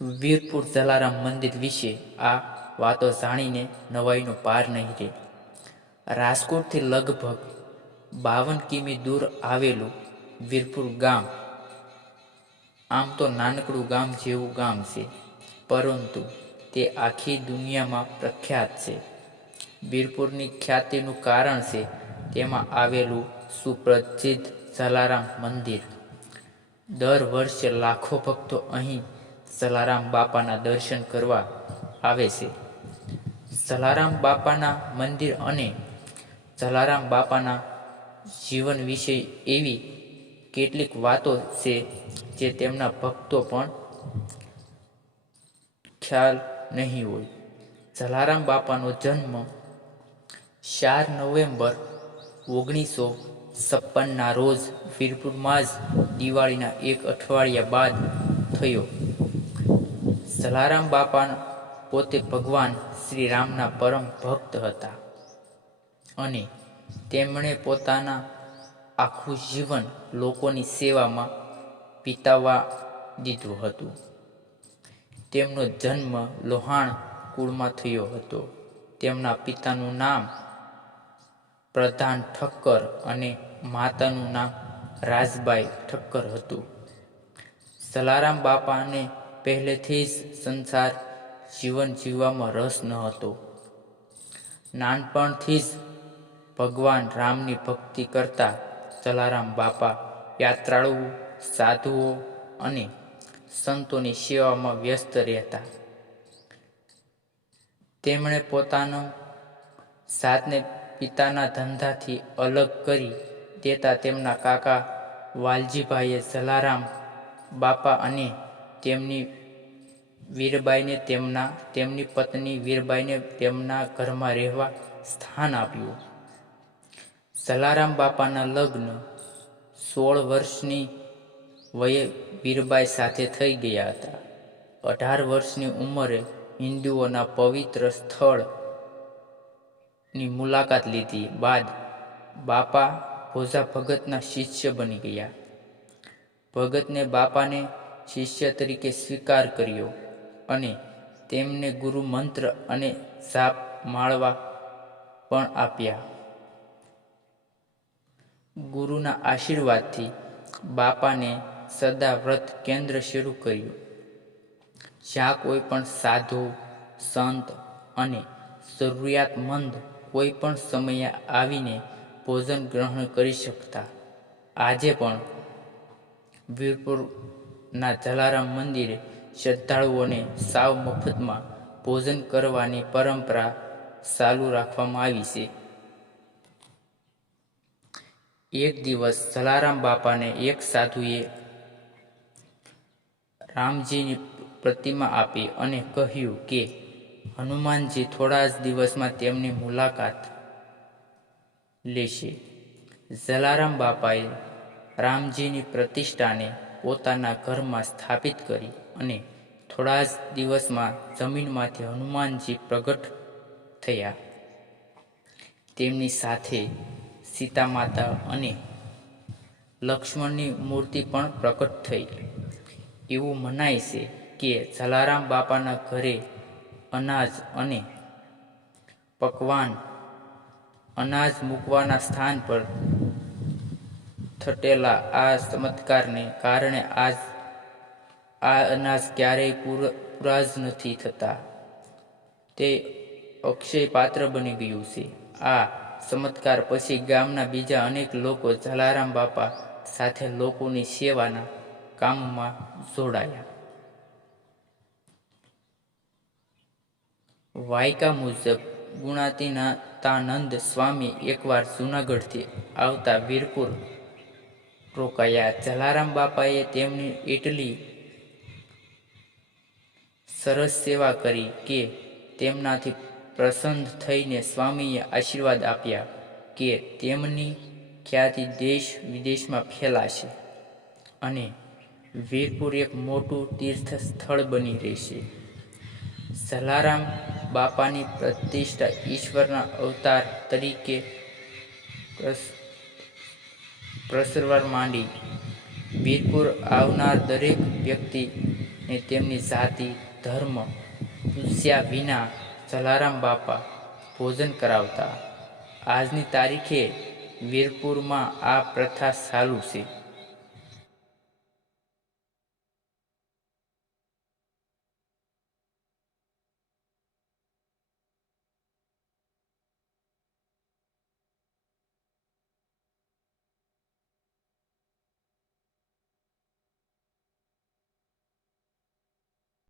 વીરપુર જલારામ મંદિર વિશે આ વાતો જાણીને નવાઈનો પાર નહીં રહે. રાજકોટથી લગભગ 52 કિમી દૂર આવેલું વીરપુર ગામ આમ તો નાનકડું ગામ જેવું ગામ છે, પરંતુ તે આખી દુનિયામાં પ્રખ્યાત છે. વીરપુરની ખ્યાતિનું કારણ છે તેમાં આવેલું સુપ્રસિદ્ધ જલારામ મંદિર. દર વર્ષે લાખો ભક્તો અહીં જલારામ બાપાના દર્શન કરવા આવે છે. જલારામ બાપાના મંદિર અને જલારામ બાપાના જીવન વિશે એવી કેટલીક વાતો છે જે તેમના ભક્તો પણ ખ્યાલ નહીં હોય. જલારામ બાપાનો જન્મ 4 નવેમ્બર 1956ના રોજ વીરપુરમાં જ દિવાળીના એક અઠવાડિયા બાદ થયો. જલારામ બાપા પોતે ભગવાન શ્રી રામના પરમ ભક્ત હતા અને તેમણે પોતાના આખું જીવન લોકોની સેવામાં વિતાવવા દીધું હતું. તેમનો જન્મ લોહાણ કુળમાં થયો હતો. તેમના પિતાનું નામ પ્રધાન ઠક્કર અને માતાનું નામ રાજબાઈ ઠક્કર હતું. જલારામ બાપાને પહેલેથી જ સંસાર જીવન જીવવામાં રસ ન હતો. નાનપણથી જ ભગવાન રામની ભક્તિ કરતા જલારામ બાપા યાત્રાળુઓ, સાધુઓ અને સંતોની સેવામાં વ્યસ્ત રહેતા. તેમણે પોતાનો જાતને પિતાના ધંધાથી અલગ કરી દેતા તેમના કાકા વાલજીભાઈએ જલારામ બાપા અને તેમની પત્ની વીરબાઈને તેમના ઘરમાં રહેવા સ્થાન આપ્યું. જલારામ બાપાના લગ્ન 16 વર્ષની વયે વીરબાઈ સાથે થઈ ગયા હતા. 18 વર્ષની ઉંમરે હિન્દુઓના પવિત્ર સ્થળની મુલાકાત લીધી બાદ બાપા ભોજા ભગતના શિષ્ય બની ગયા. ભગતને બાપાને શિષ્ય તરીકે સ્વીકાર કર્યો અને તેમને ગુરુ મંત્ર અને જાપ માળવા પણ આપ્યા. ગુરુના આશીર્વાદથી બાપાને સદા વ્રત કેન્દ્ર શરૂ કર્યું, જ્યાં કોઈ પણ સાધુ, સંત અને જરૂરિયાતમંદ કોઈ પણ સમયે આવીને ભોજન ગ્રહણ કરી શકતા. આજે પણ વીરપુરના જલારામ મંદિરે શ્રદ્ધાળુઓને સાવ મફતમાં ભોજન કરવાની પરંપરા ચાલુ રાખવામાં આવી છે. એક દિવસ જલારામ બાપાને એક સાધુએ રામજીની પ્રતિમા આપી અને કહ્યું કે હનુમાનજી થોડા જ દિવસમાં તેમની મુલાકાત લેશે. જલારામ બાપાએ રામજીની પ્રતિષ્ઠાને પોતાના ઘરમાં સ્થાપિત કરી અને થોડા જ દિવસમાં જમીનમાંથી હનુમાનજી પ્રગટ થયા. તેમની સાથે સીતા માતા અને લક્ષ્મણની મૂર્તિ પણ પ્રકટ થઈ. એવું મનાય છે કે જલારામ બાપાના ઘરે અનાજ અને પકવાન અનાજ મૂકવાના સ્થાન પર થટેલા આ ચમત્કારને કારણે આ અનાજ ક્યારેય પૂરા જ નથી થતા. તે અક્ષય પાત્ર બની ગયું છે. આ ચમત્કાર પછી ગામના બીજા અનેક લોકો જલારામ બાપા સાથે લોકોની સેવાના કામમાં જોડાયા. વાયકા મુજબ ગુણાતીતાનંદ સ્વામી એકવાર જૂનાગઢથી આવતા વીરપુર રોકાયા. જલારામ બાપાએ તેમની એટલી સરસ સેવા કરી કે તેમનાથી પ્રસન્ન થઈને સ્વામીએ આશીર્વાદ આપ્યા કે તેમની ખ્યાતિ દેશ વિદેશમાં ફેલાશે અને વીરપુર એક મોટું તીર્થ સ્થળ બની રહેશે. જલારામ બાપાની પ્રતિષ્ઠા ઈશ્વરના અવતાર તરીકે પ્રસરવા માંડી. વીરપુર આવનાર દરેક વ્યક્તિને ને તેમની જાતિ ધર્મ પૂછ્યા વિના જલારામ બાપા ભોજન કરાવતા. આજની તારીખે વીરપુરમાં આ પ્રથા ચાલુ છે.